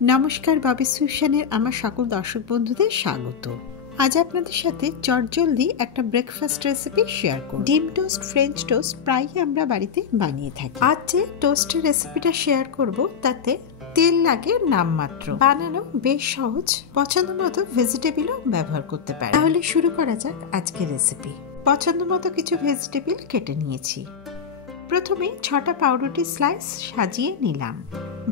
নমস্কার, ববি সুশানের আমার সকল দর্শক বন্ধুদের স্বাগত। আজ আপনাদের সাথে চটজলদি একটা ব্রেকফাস্ট রেসিপি শেয়ার করব। ডিম টোস্ট, ফ্রেঞ্চ টোস্ট প্রায়ই আমরা বাড়িতে বানিয়ে থাকি। আজ যে টোস্টের রেসিপিটা শেয়ার করব তাতে তেল লাগে নামমাত্র, বানানো বেশ সহজ, পছন্দ মতো ভেজিটেবলও ব্যবহার করতে পারেন। তাহলে শুরু করা যাক আজকের রেসিপি। পছন্দ মতো কিছু ভেজিটেবল কেটে নিয়েছি। প্রথমে 6টা পাউরুটি স্লাইস সাজিয়ে নিলাম।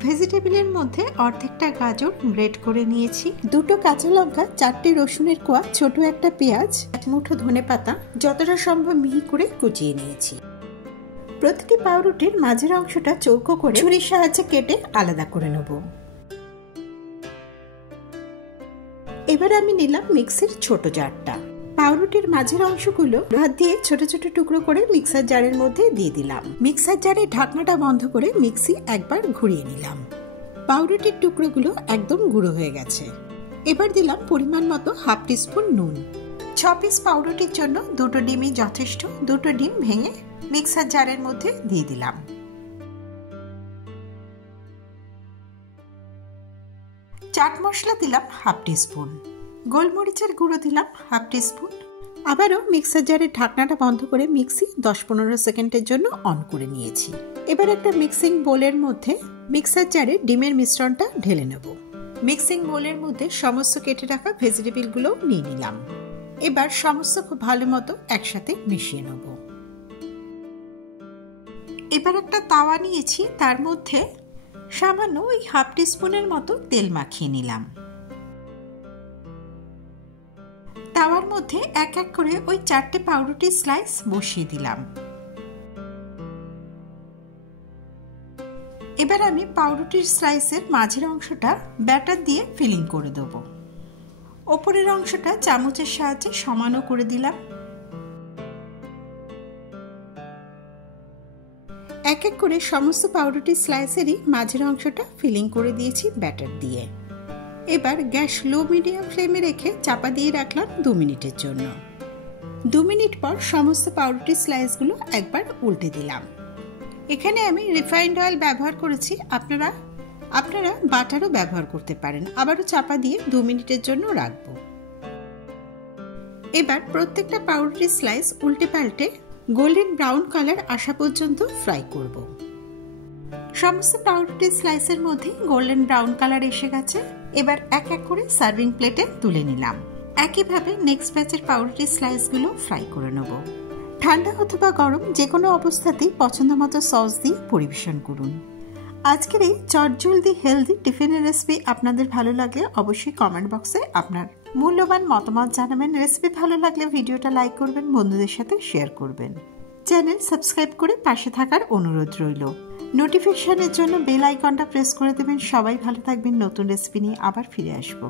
ভেজিটেবলের মধ্যে অর্ধেকটা গাজর গ্রেট করে নিয়েছি, 2টো কাঁচা লঙ্কা, 4টে রসুনের কোয়া, ছোট একটা পেঁয়াজ, 1 মুঠো ধনেপাতা যতটা সম্ভব মিহি করে কুচিয়ে নিয়েছি। প্রতিটি পাউরুটির মাঝের অংশটা চৌকো করে ছুরির সাহায্যে কেটে আলাদা করে নেব। এবার আমি নিলাম মিক্সির ছোট জারটা। পাউরুটির মাঝের অংশগুলো হাত দিয়ে ছোট ছোট টুকরো করে মিক্সার জারের মধ্যে দিয়ে দিলাম। মিক্সার জারের ঢাকনাটা বন্ধ করে মিক্সি একবার ঘুরিয়ে নিলাম। পাউরুটির টুকরোগুলো একদম গুঁড়ো হয়ে গেছে। এবার দিলাম পরিমাণ মতো হাফ টিস্পুন নুন। 6 পিস পাউরুটির জন্য 2টো ডিমই যথেষ্ট। 2টো ডিম ভেঙে মিক্সার জারের মধ্যে দিয়ে দিলাম। চাট মশলা দিলাম হাফ টিস্পুন, গোলমরিচের গুঁড়ো দিলাম হাফ টিস্পুন। আবারও মিক্সার জারের ঢাকনাটা বন্ধ করে মিক্সি 10-15 সেকেন্ডের জন্য অন করে নিয়েছি। এবার একটা মিক্সিং বোলের মধ্যে মিক্সার জারে ডিমের মিশ্রণটা ঢেলে নেব। মিক্সিং বোলের মধ্যে সমস্ত কেটে রাখা ভেজিটেবলগুলো নিয়ে নিলাম। এবার সমস্ত খুব ভালো মতো একসাথে মিশিয়ে নেব। এবার একটা তাওয়া নিয়েছি, তার মধ্যে সামান্য ওই হাফ টিস্পুনের মতো তেল মাখিয়ে নিলাম। তাওয়ার মধ্যে এক এক করে ওই 4টে পাউরুটি স্লাইস বসিয়ে দিলাম। এবার আমি পাউরুটির স্লাইসের মাঝের অংশটা ব্যাটার দিয়ে ফিলিং করে দেব। ওপরের অংশটা চামচের সাহায্যে সমানও করে দিলাম। এক এক করে সমস্ত পাউরুটি স্লাইসেরই মাঝের অংশটা ফিলিং করে দিয়েছি ব্যাটার দিয়ে। এবার গ্যাস লো মিডিয়াম ফ্লেমে রেখে চাপা দিয়ে রাখলাম 2 মিনিটের জন্য। 2 মিনিট পর সমস্ত পাউরুটি স্লাইসগুলো একবার উল্টে দিলাম। এখানে আমি রিফাইন্ড অয়েল ব্যবহার করেছি, আপনারা বাটারও ব্যবহার করতে পারেন। আবারও চাপা দিয়ে 2 মিনিটের জন্য রাখবো। এবার প্রত্যেকটা পাউরুটি স্লাইস উল্টে পাল্টে গোল্ডেন ব্রাউন কালার আসা পর্যন্ত ফ্রাই করব। সমস্ত পাউরুটি স্লাইসের মধ্যে গোল্ডেন ব্রাউন কালার এসে গেছে। এবার এক এক করে সার্ভিং প্লেটে তুলে নিলাম। একইভাবে নেক্সট ব্যাচের পাউরুটি স্লাইসগুলো ফ্রাই করে নেব। ঠান্ডা অথবা গরম যে কোনো অবস্থাতেই পছন্দ মতো সস দিয়ে পরিবেশন করুন। আজকের এই চটজলদি হেলদি টিফিনের রেসিপি আপনাদের ভালো লাগলে অবশ্যই কমেন্ট বক্সে আপনার মূল্যবান মতামত জানাবেন। রেসিপি ভালো লাগলে ভিডিওটা লাইক করবেন, বন্ধুদের সাথে শেয়ার করবেন। চ্যানেল সাবস্ক্রাইব করে পাশে থাকার অনুরোধ রইল। নোটিফিকেশনের জন্য বেল আইকনটা প্রেস করে দেবেন। সবাই ভালো থাকবেন। নতুন রেসিপি নিয়ে আবার ফিরে আসবো।